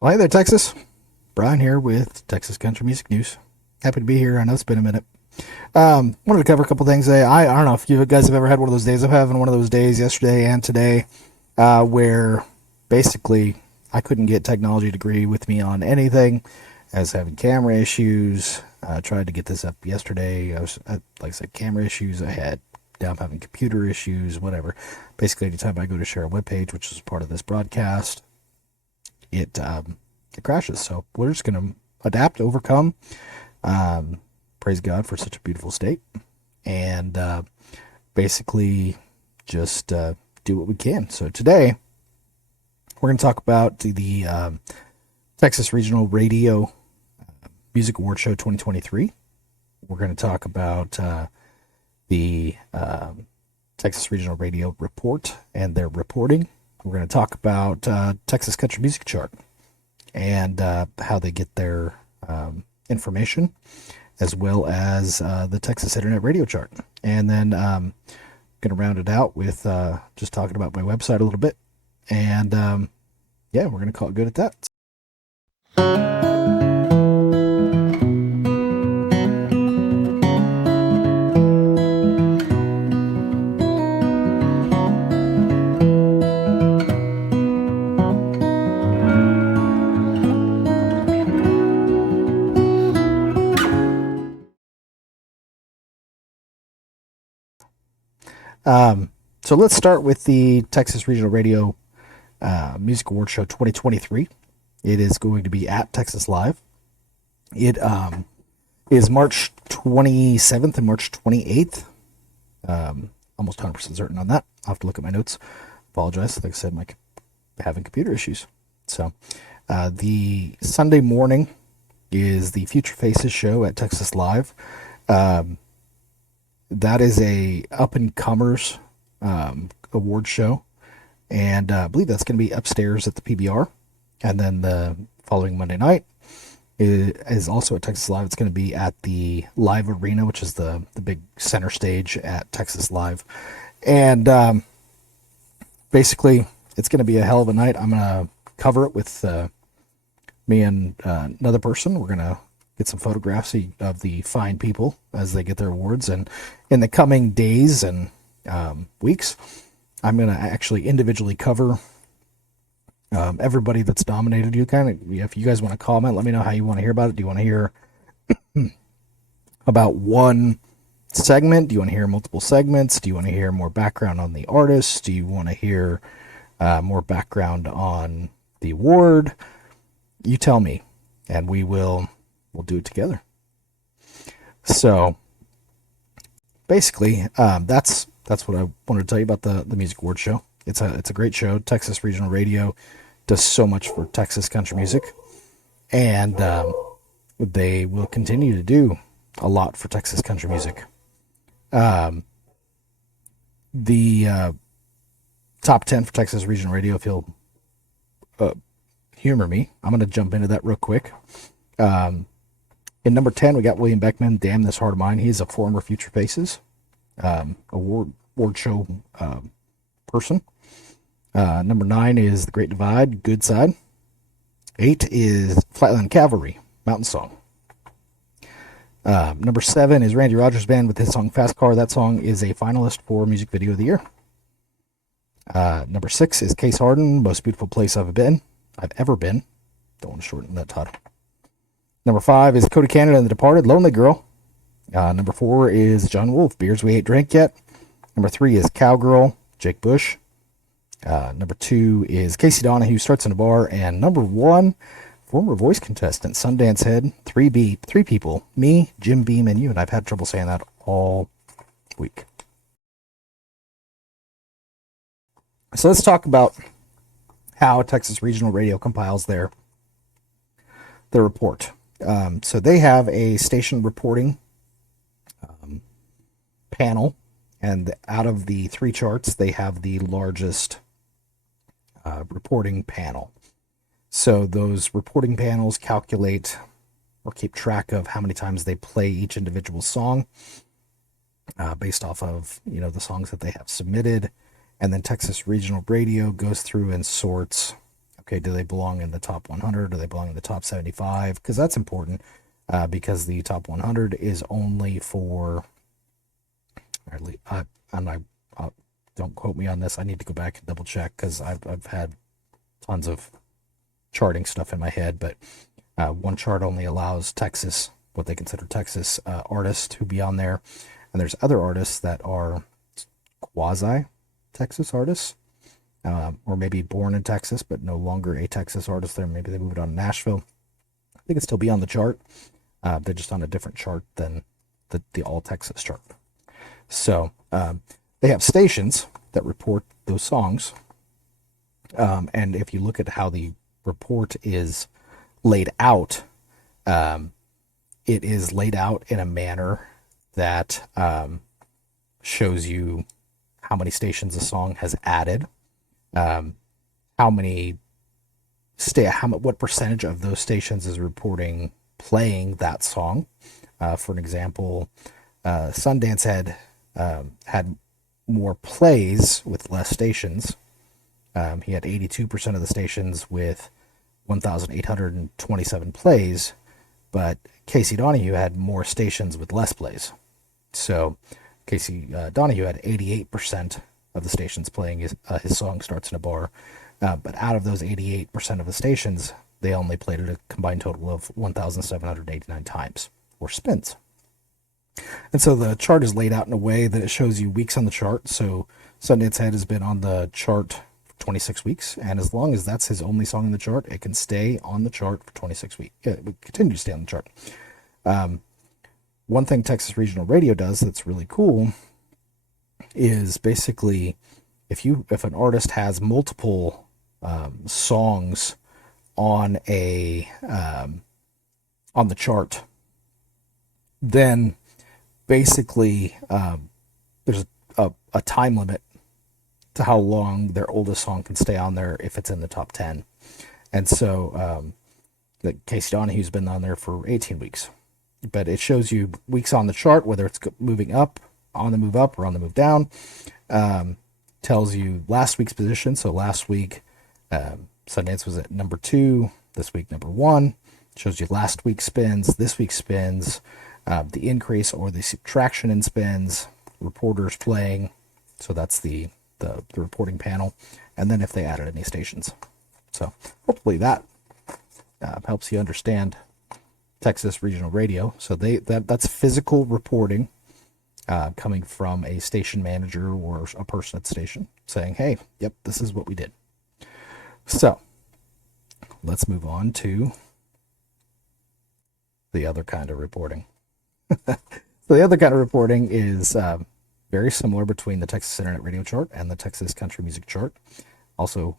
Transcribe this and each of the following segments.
Well, hey there, Texas. Brian here with Texas Country Music News. Happy to be here. I know it's been a minute. Wanted to cover a couple things today. I don't know if you guys have ever had one of those days. I'm having one of those days yesterday and today where basically I couldn't get technology to agree with me on anything. I was having camera issues. I tried to get this up yesterday. Like I said, camera issues. Now I'm having computer issues, whatever. Basically, anytime I go to share a web page, which is part of this broadcast, it crashes. So we're just gonna adapt, overcome. Praise God for such a beautiful state, and basically just do what we can. So today we're going to talk about the Texas Regional Radio Music Award Show 2023. We're going to talk about the Texas Regional Radio Report and their reporting. We're going to talk about Texas Country Music Chart and how they get their information, as well as the Texas Internet Radio Chart. And then going to round it out with just talking about my website a little bit. And yeah, we're going to call it good at that. So let's start with the Texas Regional Radio Music Award Show 2023. It is going to be at Texas Live. It is March 27th and March 28th. Almost 100% certain on that. I'll have to look at my notes. Apologize. Like I said, having computer issues. So the Sunday morning is the Future Faces show at Texas Live. That is a up-and-comers award show, and I believe that's going to be upstairs at the PBR. And then the following Monday night is also at Texas Live. It's going to be at the Live Arena, which is the big center stage at Texas Live. And basically, it's going to be a hell of a night. I'm going to cover it with me and another person. We're going to get some photographs of the fine people as they get their awards. And in the coming days and weeks, I'm going to actually individually cover everybody that's nominated. If you guys want to comment, let me know how you want to hear about it. Do you want to hear about one segment? Do you want to hear multiple segments? Do you want to hear more background on the artist? Do you want to hear more background on the award? You tell me, and we'll do it together. So basically, that's what I wanted to tell you about the Music Award Show. It's a great show. Texas Regional Radio does so much for Texas country music, and they will continue to do a lot for Texas country music. The top 10 for Texas Regional Radio, if you'll humor me, I'm going to jump into that real quick. In number 10, we got William Beckman, Damn This Heart of Mine. He's a former Future Faces award show person. Number 9 is The Great Divide, Good Side. 8 is Flatland Cavalry, Mountain Song. Number 7 is Randy Rogers Band with his song Fast Car. That song is a finalist for Music Video of the Year. Number 6 is Case Harden, Most Beautiful Place I've Ever Been. Don't want to shorten that title. Number 5 is Cody Canada and the Departed, Lonely Girl. Number 4 is John Wolfe, Beers We Ain't Drank Yet. Number 3 is Cowgirl, Jake Bush. Number 2 is Casey Donahue, Starts in a Bar. And number 1, former voice contestant, Sundance Head, 3 people, me, Jim Beam, and you. And I've had trouble saying that all week. So let's talk about how Texas Regional Radio compiles their report. So they have a station reporting panel, and out of the 3 charts, they have the largest reporting panel. So those reporting panels calculate or keep track of how many times they play each individual song based off of the songs that they have submitted. And then Texas Regional Radio goes through and sorts, Okay, do they belong in the top 100? Do they belong in the top 75? Because that's important, because the top 100 is only for, and don't quote me on this. I need to go back and double check because I've had tons of charting stuff in my head, but one chart only allows Texas, what they consider Texas artists to be on there, and there's other artists that are quasi Texas artists, or maybe born in Texas but no longer a Texas artist. There, maybe they moved on to Nashville. They can still be on the chart. They're just on a different chart than the all Texas chart. So they have stations that report those songs, and if you look at how the report is laid out, it is laid out in a manner that shows you how many stations a song has added, how many what percentage of those stations is reporting playing that song. For an example, Sundance had more plays with less stations. He had 82% of the stations with 1,827 plays, but Casey Donahue had more stations with less plays. So Casey Donahue had 88% of the stations playing his song Starts in a Bar, but out of those 88% of the stations, they only played it a combined total of 1,789 times, or spins. And so the chart is laid out in a way that it shows you weeks on the chart. So Sundance Head has been on the chart for 26 weeks, and as long as that's his only song in the chart, it can stay on the chart for 26 weeks. It will continue to stay on the chart. One thing Texas Regional Radio does that's really cool is basically if an artist has multiple songs on on the chart, then basically there's a time limit to how long their oldest song can stay on there if it's in the top 10. And so Casey Donahue's been on there for 18 weeks. But it shows you weeks on the chart, whether it's moving up, on the move up, or on the move down. Tells you last week's position. So last week, Sundance was at number 2. This week, number 1. Shows you last week's spins, this week's spins, the increase or the subtraction in spins, reporters playing. So that's the reporting panel. And then if they added any stations. So hopefully that helps you understand Texas Regional Radio. So that's physical reporting coming from a station manager or a person at the station saying, hey, yep, this is what we did. So let's move on to the other kind of reporting. So the other kind of reporting is very similar between the Texas Internet Radio Chart and the Texas Country Music Chart. Also,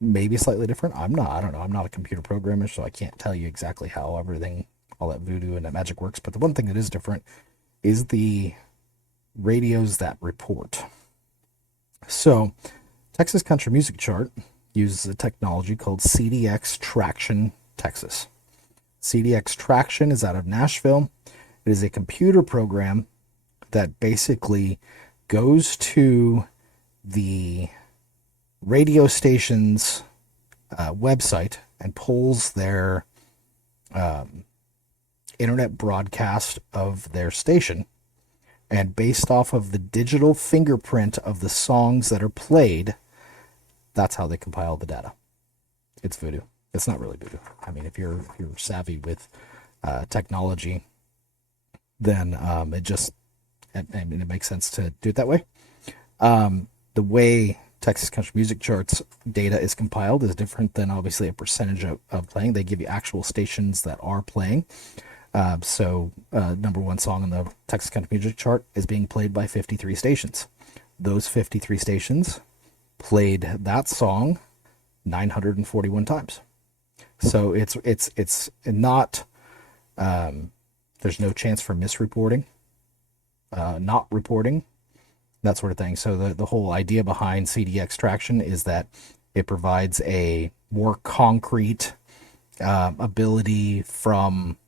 maybe slightly different. I don't know. I'm not a computer programmer, so I can't tell you exactly how all that voodoo and that magic works. But the one thing that is different is the radios that report. So Texas Country Music Chart uses a technology called CDX Traction Texas. CDX Traction is out of Nashville. It is a computer program that basically goes to the radio station's website and pulls their internet broadcast of their station, and based off of the digital fingerprint of the songs that are played, that's how they compile the data. It's voodoo. It's not really voodoo. I mean, if you're savvy with technology, then it makes sense to do it that way. The way Texas Country Music Charts data is compiled is different than obviously a percentage of playing. They give you actual stations that are playing. So number 1 song on the Texas Country Music Chart is being played by 53 stations. Those 53 stations played that song 941 times. So it's not, there's no chance for misreporting, not reporting, that sort of thing. So the whole idea behind CDX Traction is that it provides a more concrete ability from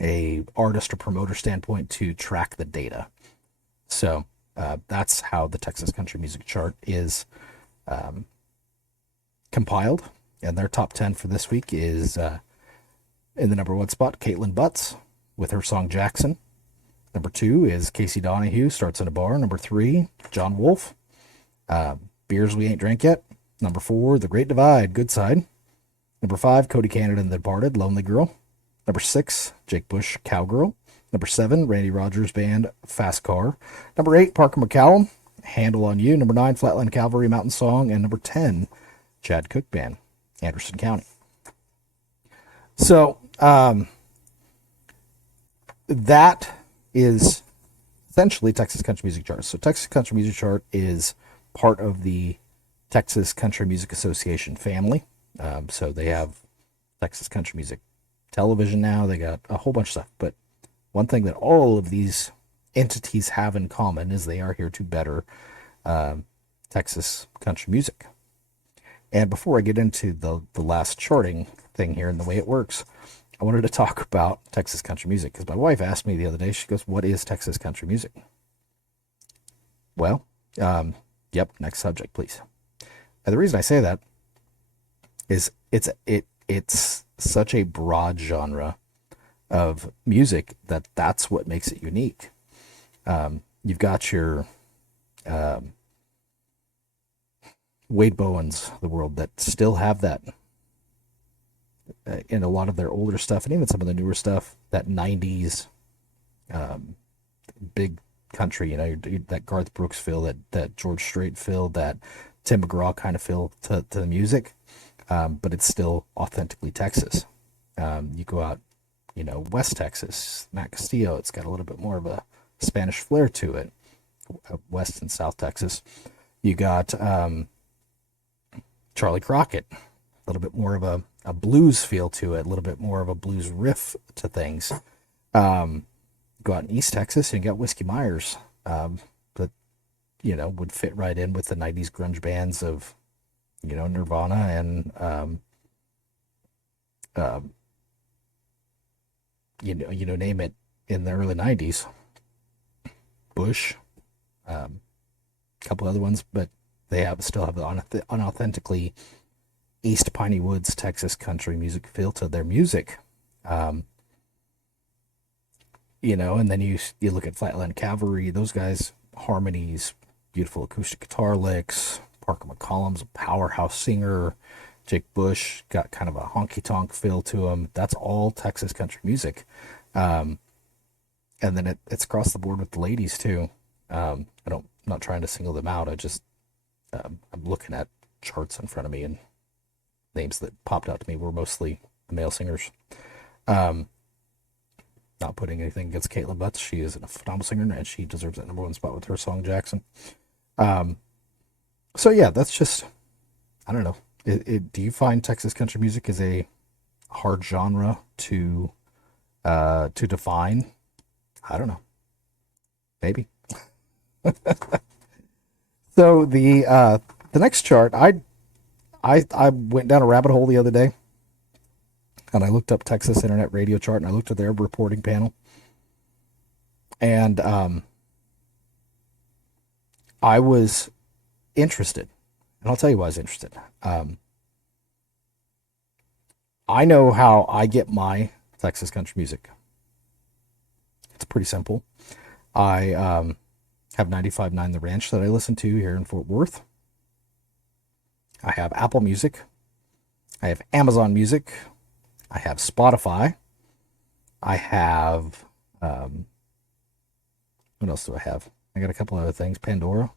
a artist or promoter standpoint to track the data. So that's how the Texas Country Music Chart is compiled, and their top 10 for this week is in the number one spot, Caitlin Butts with her song Jackson. Number 2 is Casey Donahue, Starts in a Bar. Number 3, John Wolfe, Beers We Ain't Drank Yet. Number 4, The Great Divide, Good Side. Number 5, Cody Canada and the Departed, Lonely Girl. Number 6, Jake Bush, Cowgirl. Number 7, Randy Rogers Band, Fast Car. Number 8, Parker McCallum, Handle on You. Number 9, Flatland Cavalry, Mountain Song. And number 10, Chad Cook Band, Anderson County. So that is essentially Texas Country Music Chart. So Texas Country Music Chart is part of the Texas Country Music Association family. So they have Texas Country Music Television now. They got a whole bunch of stuff. But one thing that all of these entities have in common is they are here to better Texas country music. And before I get into the last charting thing here and the way it works, I wanted to talk about Texas country music because my wife asked me the other day, she goes, what is Texas country music? Well, yep, next subject, please. And the reason I say that is it's such a broad genre of music that's what makes it unique. You've got your Wade Bowens, the world, that still have that in a lot of their older stuff, and even some of the newer stuff, that 90s big country, that Garth Brooks feel, that George Strait feel, that Tim McGraw kind of feel to the music, but it's still authentically Texas. You go out, West Texas, Matt Castillo, it's got a little bit more of a Spanish flair to it. West and South Texas, you got Charlie Crockett, a little bit more of a blues feel to it, a little bit more of a blues riff to things. Go out in East Texas and you got Whiskey Myers, that would fit right in with the 90s grunge bands of Nirvana and name it, in the early 90s. Bush, a couple other ones, but they still have the unauthentically East Piney Woods, Texas country music feel to their music. And then you look at Flatland Cavalry, those guys, harmonies, beautiful acoustic guitar licks. Parker McCollum's a powerhouse singer. Jake Bush got kind of a honky-tonk feel to him. That's all Texas country music. And then it's across the board with the ladies too. I'm not trying to single them out. I'm looking at charts in front of me, and names that popped out to me were mostly the male singers. Not putting anything against Caitlin Butts. She is a phenomenal singer, and she deserves that number one spot with her song Jackson. So yeah, that's just, I don't know. Do you find Texas country music is a hard genre to define? I don't know. Maybe. So the next chart, I went down a rabbit hole the other day, and I looked up Texas Internet Radio Chart, and I looked at their reporting panel, and I was interested, and I'll tell you why I was interested. I know how I get my Texas country music. It's pretty simple. I have 95.9 The Ranch that I listen to here in Fort Worth. I have Apple Music. I have Amazon Music. I have Spotify. I have, what else do I have? I got a couple other things, Pandora.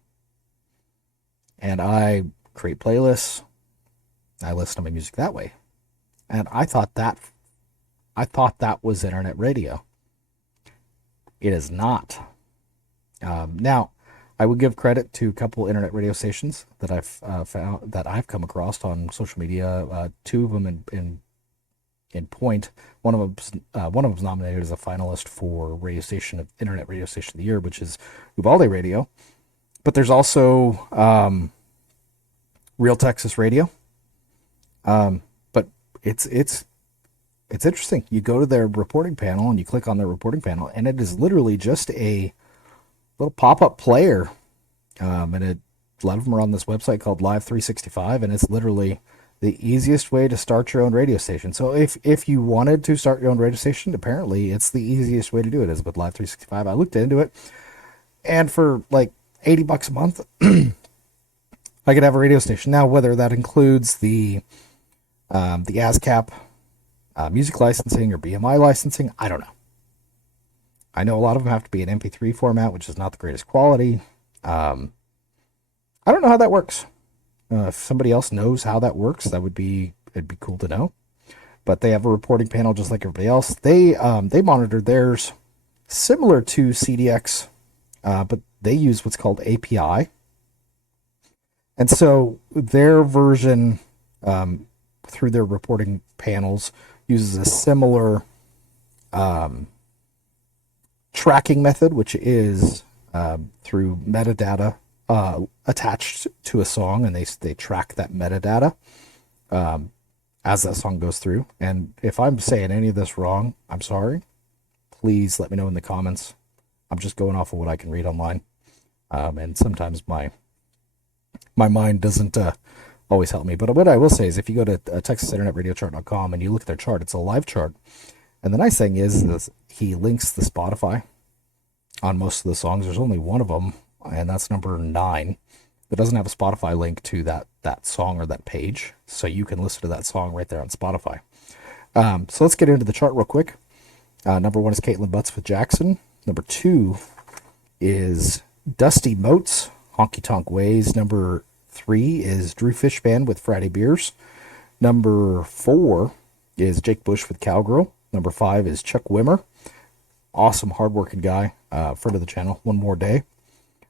And I create playlists. I listen to my music that way. And I thought that was internet radio. It is not. Now, I would give credit to a couple internet radio stations that I've found, that I've come across on social media. Two of them in point. One of them's nominated as a finalist for Internet Radio Station of the Year, which is Uvalde Radio. But there's also Real Texas Radio. But it's interesting. You go to their reporting panel and you click on their reporting panel, and it is literally just a little pop-up player. And a lot of them are on this website called Live 365, and it's literally the easiest way to start your own radio station. So if you wanted to start your own radio station, apparently it's the easiest way to do it is with Live 365. I looked into it, and for like $80 a month, I could have a radio station. Now, whether that includes the ASCAP music licensing or BMI licensing, I don't know. I know a lot of them have to be in MP3 format, which is not the greatest quality. I don't know how that works. If somebody else knows how that works, it'd be cool to know. But they have a reporting panel just like everybody else. They monitor theirs similar to CDX, but they use what's called API. And so their version, through their reporting panels, uses a similar tracking method, which is through metadata attached to a song, and they track that metadata as that song goes through. And if I'm saying any of this wrong, I'm sorry. Please let me know in the comments. I'm just going off of what I can read online, and sometimes my mind doesn't always help me. But what I will say is, if you go to TexasInternetRadioChart.com and you look at their chart, it's a live chart. And the nice thing is he links the Spotify on most of the songs. There's only one of them, and that's number 9. That doesn't have a Spotify link to that song or that page, so you can listen to that song right there on Spotify. So let's get into the chart real quick. Number 1 is Caitlin Butts with Jackson. Number 2 is Dusty Motes, Honky Tonk Ways. Number 3 is Drew Fishband with Friday Beers. Number 4 is Jake Bush with Cowgirl. Number 5 is Chuck Wimmer. Awesome, hardworking guy. Friend of the channel. One More Day.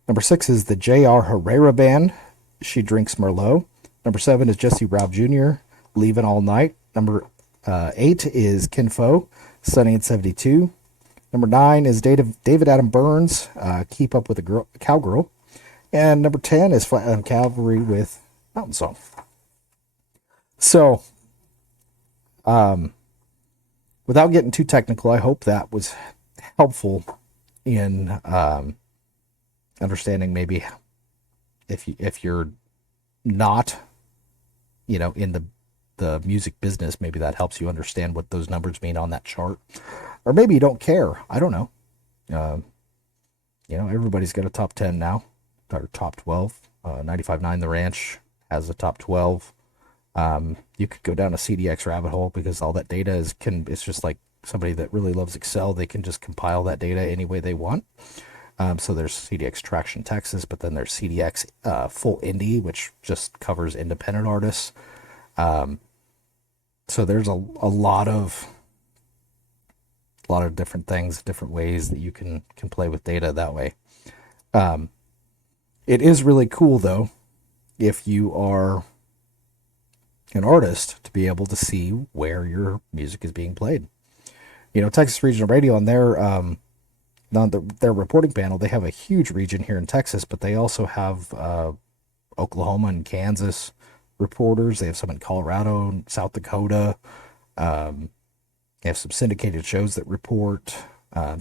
Number 6 is the J.R. Herrera Band. She Drinks Merlot. Number 7 is Jesse Raub Jr. Leaving All Night. Number 8 is Ken Fo, Sunny and 72. Number 9 is David Adam Burns, Keep Up with a Cowgirl. And number 10 is Flatland Cavalry with Mountain Song. So, without getting too technical, I hope that was helpful in understanding maybe if you're not, in the music business, maybe that helps you understand what those numbers mean on that chart. Or maybe you don't care. I don't know. Everybody's got a top 10 now, or top 12. 95.9 The Ranch has a top 12. You could go down a CDX rabbit hole because all that data it's just like somebody that really loves Excel. They can just compile that data any way they want. So there's CDX Traction Texas, but then there's CDX Full Indie, which just covers independent artists. So there's a lot of different things, different ways that you can play with data that way. It is really cool though, if you are an artist, to be able to see where your music is being played. Texas Regional Radio on their reporting panel, they have a huge region here in Texas, but they also have Oklahoma and Kansas reporters. They have some in Colorado and South Dakota. They have some syndicated shows that report.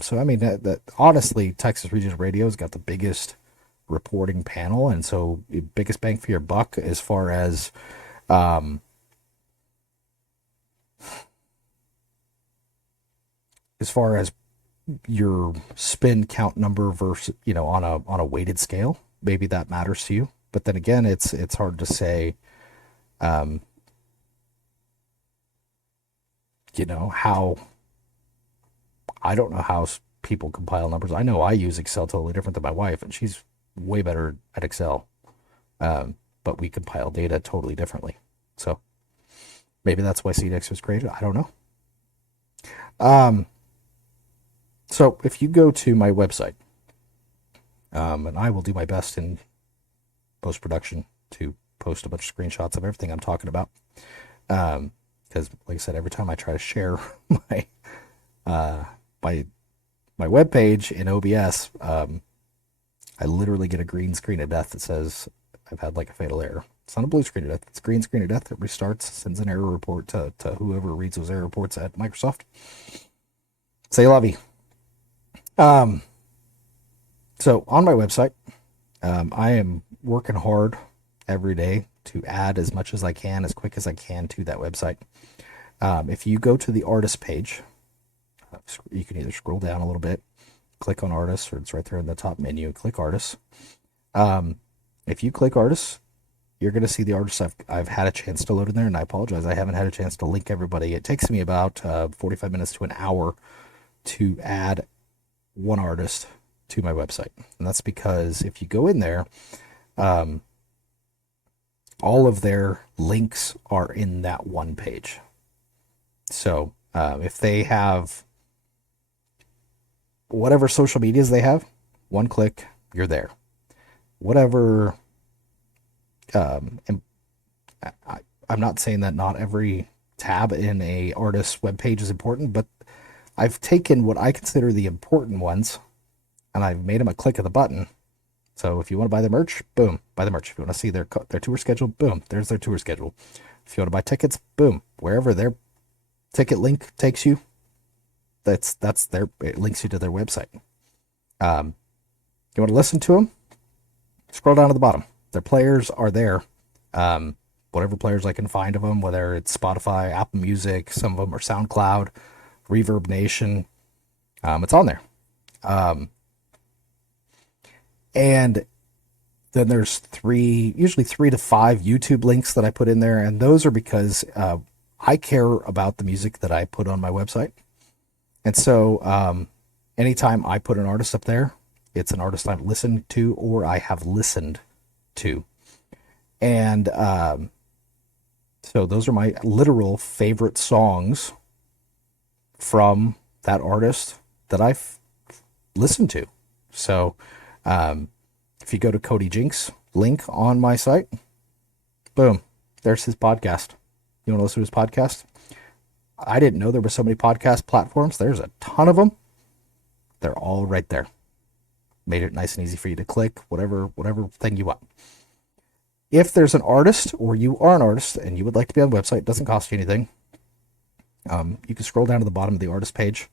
So I mean, that honestly, Texas Regional Radio has got the biggest reporting panel, and so biggest bang for your buck as far as your spin count number versus, on a weighted scale. Maybe that matters to you, but then again, it's hard to say how. I don't know how people compile numbers. I know I use Excel totally different than my wife, and she's way better at Excel, but we compile data totally differently. So maybe that's why CDX was created. I don't know. So if you go to my website, and I will do my best in post-production to post a bunch of screenshots of everything I'm talking about, because like I said, every time I try to share my webpage in OBS, I literally get a green screen of death that says I've had like a fatal error. It's not a blue screen of death. It's a green screen of death that restarts, sends an error report to whoever reads those error reports at Microsoft. Say lovey. So on my website, I am working hard every day to add as much as I can, as quick as I can to that website. If you go to the artist page, you can either scroll down a little bit, click on artists, or it's right there in the top menu, click artists. If you click artists, you're going to see the artists I've had a chance to load in there, and I apologize, I haven't had a chance to link everybody. It takes me about 45 minutes to an hour to add one artist to my website. And that's because if you go in there, all of their links are in that one page. So if they have whatever social medias they have, one click, you're there. Whatever, I'm not saying that not every tab in a artist's webpage is important, but I've taken what I consider the important ones and I've made them a click of the button. So if you want to buy the merch, boom, buy the merch. If you want to see their tour schedule, boom, there's their tour schedule. If you want to buy tickets, boom, wherever their ticket link takes you, that's their, it links you to their website. You want to listen to them? Scroll down to the bottom. Their players are there. Whatever players I can find of them, whether it's Spotify, Apple Music, some of them are SoundCloud, Reverb Nation. It's on there. And then there's usually 3 to 5 YouTube links that I put in there. And those are because I care about the music that I put on my website. And so anytime I put an artist up there, it's an artist I've listened to or I have listened to. And so those are my literal favorite songs from that artist that I've listened to. So if you go to Cody Jinks link on my site, boom, there's his podcast. You want to listen to his podcast? I didn't know there were so many podcast platforms. There's a ton of them. They're all right there. Made it nice and easy for you to click whatever thing you want. If there's an artist or you are an artist and you would like to be on the website, it doesn't cost you anything. You can scroll down to the bottom of the artist page.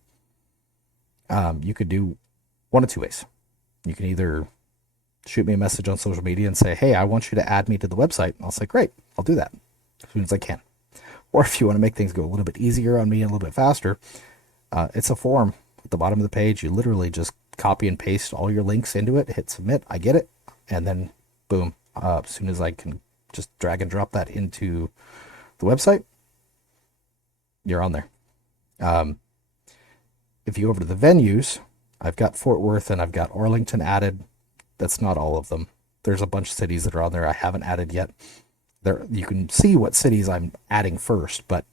You could do one of two ways. You can either shoot me a message on social media and say, hey, I want you to add me to the website. I'll say, great, I'll do that as soon as I can. Or if you want to make things go a little bit easier on me and a little bit faster, it's a form at the bottom of the page. You literally just copy and paste all your links into it, hit submit, I get it, and then boom, as soon as I can just drag and drop that into the website, you're on there. If you go over to the venues, I've got Fort Worth and I've got Arlington added. That's not all of them. There's a bunch of cities that are on there I haven't added yet. There, you can see what cities I'm adding first, but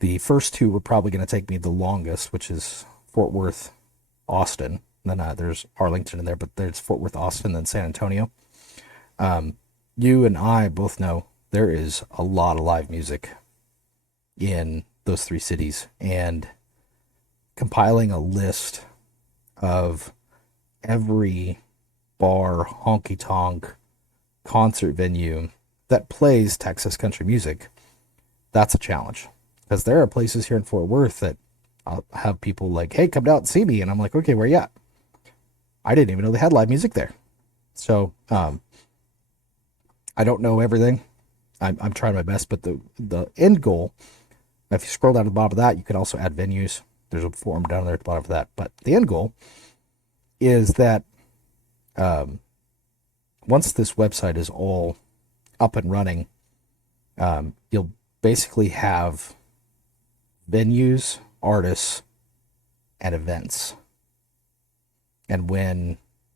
the first two are probably going to take me the longest, which is Fort Worth, Austin. Then there's Arlington in there, but there's Fort Worth, Austin, then San Antonio. You and I both know there is a lot of live music in those 3 cities, and compiling a list of every bar, honky-tonk, concert venue that plays Texas country music, that's a challenge. Because there are places here in Fort Worth that I'll have people like, hey, come down and see me. And I'm like, okay, where you at? I didn't even know they had live music there. So I don't know everything. I'm trying my best, but the end goal, if you scroll down to the bottom of that, you can also add venues. There's a form down there at the bottom of that. But the end goal is that once this website is all up and running, you'll basically have venues, artists, and events. And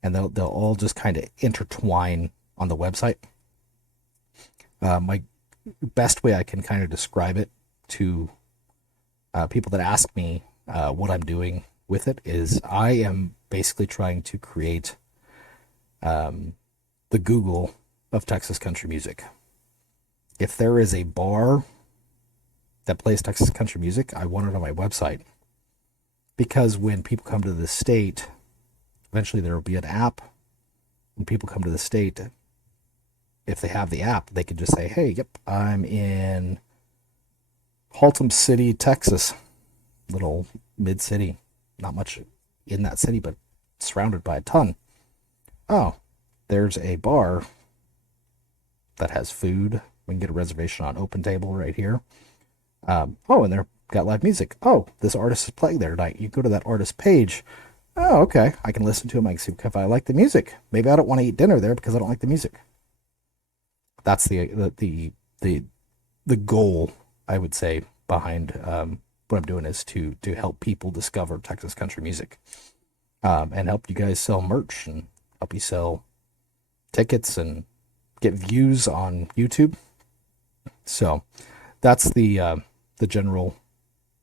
they'll all just kind of intertwine on the website. My best way I can kind of describe it to people that ask me what I'm doing with it is I am basically trying to create the Google of Texas country music. If there is a bar that plays Texas country music, I want it on my website. Because when people come to the state, eventually there will be an app. When people come to the state, if they have the app, they can just say, hey, yep, I'm in Haltom City, Texas. Little mid-city. Not much in that city, but surrounded by a ton. Oh, there's a bar that has food. We can get a reservation on Open Table right here. And they've got live music. Oh, this artist is playing there tonight. You go to that artist page. Oh, okay. I can listen to him. I can see if I like the music. Maybe I don't want to eat dinner there because I don't like the music. That's the goal, I would say, behind what I'm doing is to help people discover Texas country music, and help you guys sell merch and help you sell tickets and get views on YouTube. So that's the general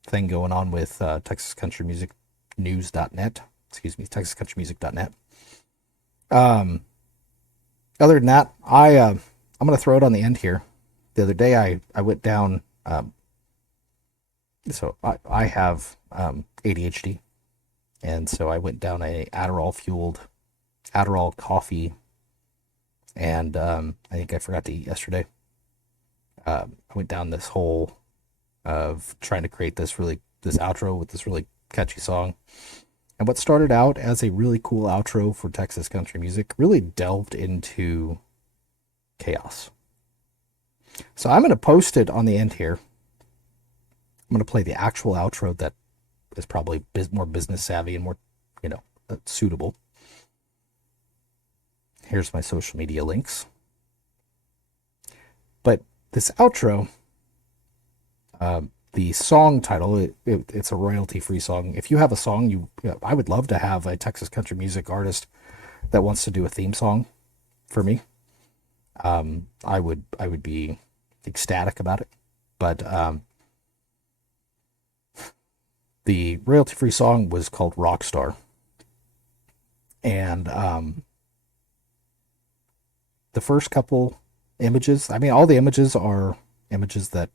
thing going on with Texas Country Music News.net. Excuse me, TexasCountryMusic.net. Other than that, I'm going to throw it on the end here. The other day, I went down. So I have ADHD, and so I went down a Adderall coffee, and I think I forgot to eat yesterday. I went down this hole of trying to create this outro with this really catchy song. And what started out as a really cool outro for Texas country music really delved into chaos. So I'm going to post it on the end here. I'm going to play the actual outro that is probably more business savvy and more, suitable. Here's my social media links. But this outro, the song title, it's a royalty-free song. If you have a song, I would love to have a Texas country music artist that wants to do a theme song for me. I would be ecstatic about it. But the royalty-free song was called Rockstar. And the first couple images, all the images are images that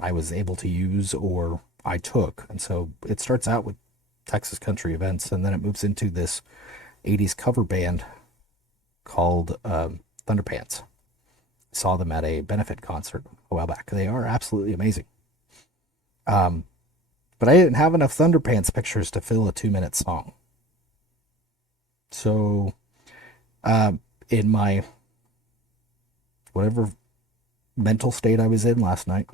I was able to use or I took. And so it starts out with Texas country events, and then it moves into this 80s cover band called Thunderpants. Saw them at a benefit concert a while back. They are absolutely amazing. But I didn't have enough Thunderpants pictures to fill a 2-minute song. So, in my whatever mental state I was in last night,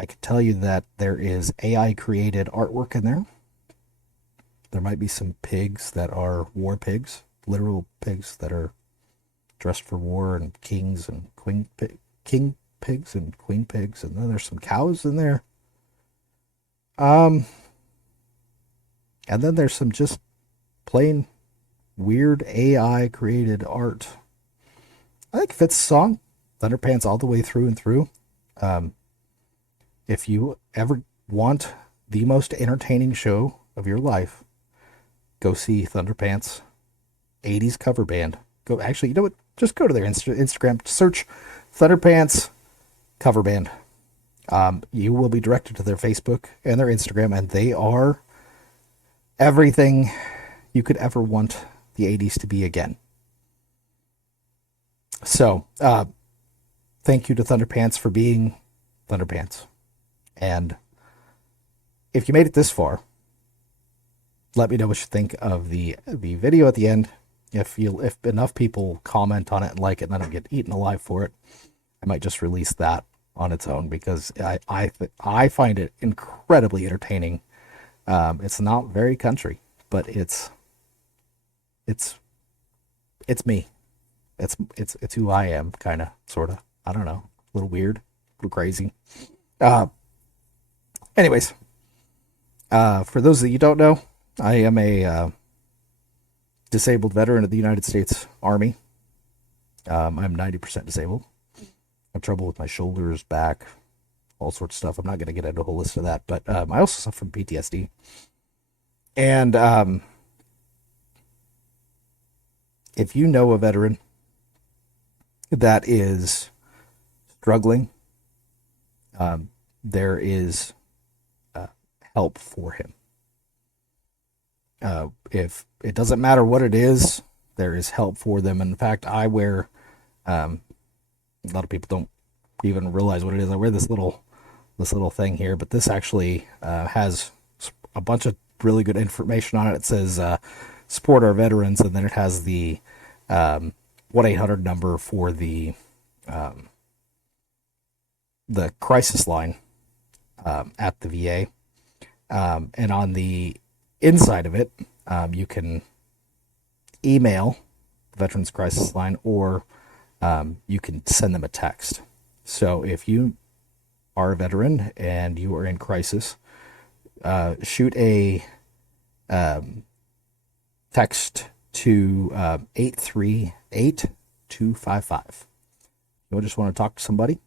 I could tell you that there is AI created artwork in there. There might be some pigs that are war pigs, literal pigs that are dressed for war, and kings and king pigs and queen pigs, and then there's some cows in there. And then there's some just plain weird AI created art. I think it fits the song. Thunderpants all the way through and through. If you ever want the most entertaining show of your life, go see Thunderpants 80s cover band. You know what? Just go to their Instagram, search Thunderpants cover band. You will be directed to their Facebook and their Instagram, and they are everything you could ever want the 80s to be again. So, thank you to Thunderpants for being Thunderpants. And if you made it this far, let me know what you think of the video at the end. If enough people comment on it and like it, and I don't get eaten alive for it, I might just release that on its own, because I find it incredibly entertaining. It's not very country, but it's me. It's who I am, kind of, sort of. I don't know, a little weird, a little crazy. Anyways, for those that you don't know, I am a disabled veteran of the United States Army. I'm 90% disabled. I have trouble with my shoulders, back, all sorts of stuff. I'm not going to get into a whole list of that, but I also suffer from PTSD. And if you know a veteran that is struggling, there is help for him. If it doesn't matter what it is, there is help for them. In fact, I wear, a lot of people don't even realize what it is. I wear this little thing here, but this actually has a bunch of really good information on it. It says support our veterans, and then it has the 1-800 number for the crisis line at the VA. And on the inside of it, you can email the Veterans Crisis Line, or you can send them a text. So if you are a veteran and you are in crisis, shoot a text to 838-255. You just want to talk to somebody?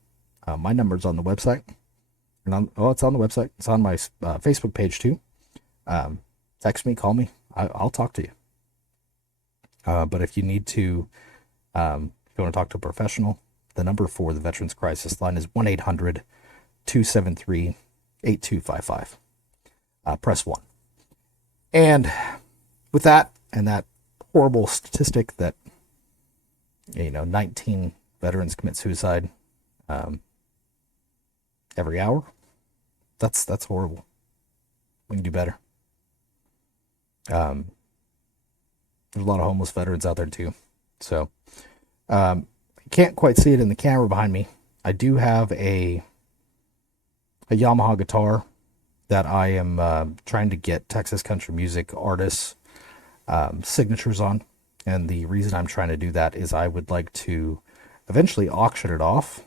My number's on the website. And it's on the website. It's on my Facebook page too. Text me, call me. I'll talk to you. But if you need to, if you want to talk to a professional, the number for the Veterans Crisis Line is 1-800-273-8255. Press 1. And with that, and that horrible statistic that, 19 veterans commit suicide every hour, that's horrible. We can do better. There's a lot of homeless veterans out there too. So, I can't quite see it in the camera behind me. I do have a Yamaha guitar that I am trying to get Texas country music artists signatures on. And the reason I'm trying to do that is I would like to eventually auction it off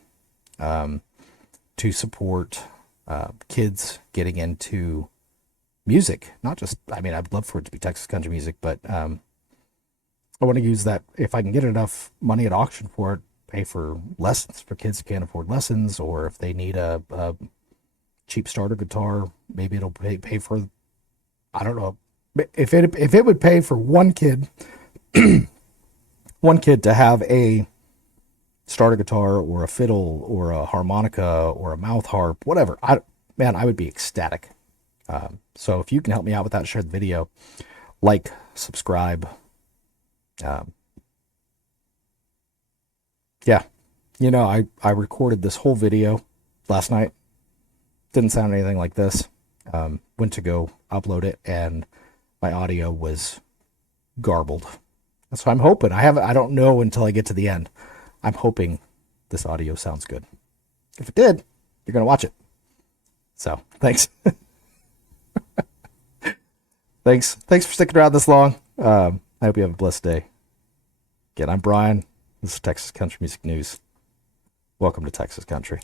to support kids getting into music. Not just, I'd love for it to be Texas country music, but I want to use that, if I can get enough money at auction for it, pay for lessons for kids who can't afford lessons, or if they need a cheap starter guitar, maybe it'll pay for, I don't know, if it would pay for one kid to have a starter guitar or a fiddle or a harmonica or a mouth harp, whatever, I would be ecstatic. So if you can help me out with that, share the video, like, subscribe. Yeah, I recorded this whole video last night. Didn't sound anything like this. Went to go upload it, and my audio was garbled. So I'm hoping, I don't know until I get to the end. I'm hoping this audio sounds good. If it did, you're going to watch it. So, thanks. Thanks for sticking around this long. I hope you have a blessed day. Again, I'm Brian. This is Texas Country Music News. Welcome to Texas Country.